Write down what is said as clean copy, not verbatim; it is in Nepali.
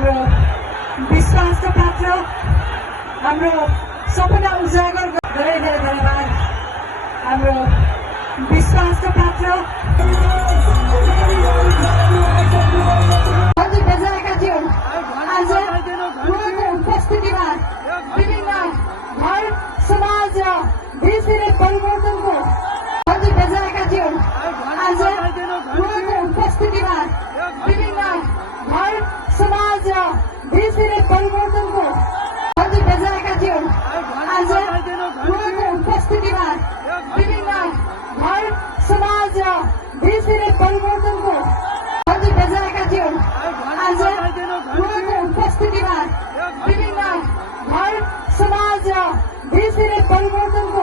हाम्रो विश्वासका पात्र, हाम्रो सपना उजागर धेरै धेरै धन्यवाद। हाम्रो विश्वासका पात्र हजुर बजाएका थियौँ। आज उहाँको उपस्थितिमा विभिन्न घर समाज र देश धेरै परिवर्तनको हजुर बजाएका थियौँ। आज उहाँको उपस्थितिमा विभिन्न घर समाज र देश धेरै परिवर्तनको हजुर बजाएका थियौँ। आज उहाँको उपस्थितिमा विभिन्न घर समाज र देश धेरै परिवर्तनको हजुर बजाएका थियौँ। आज उहाँको उपस्थितिमा विभिन्न घर समाज र देश धेरै परिवर्तनको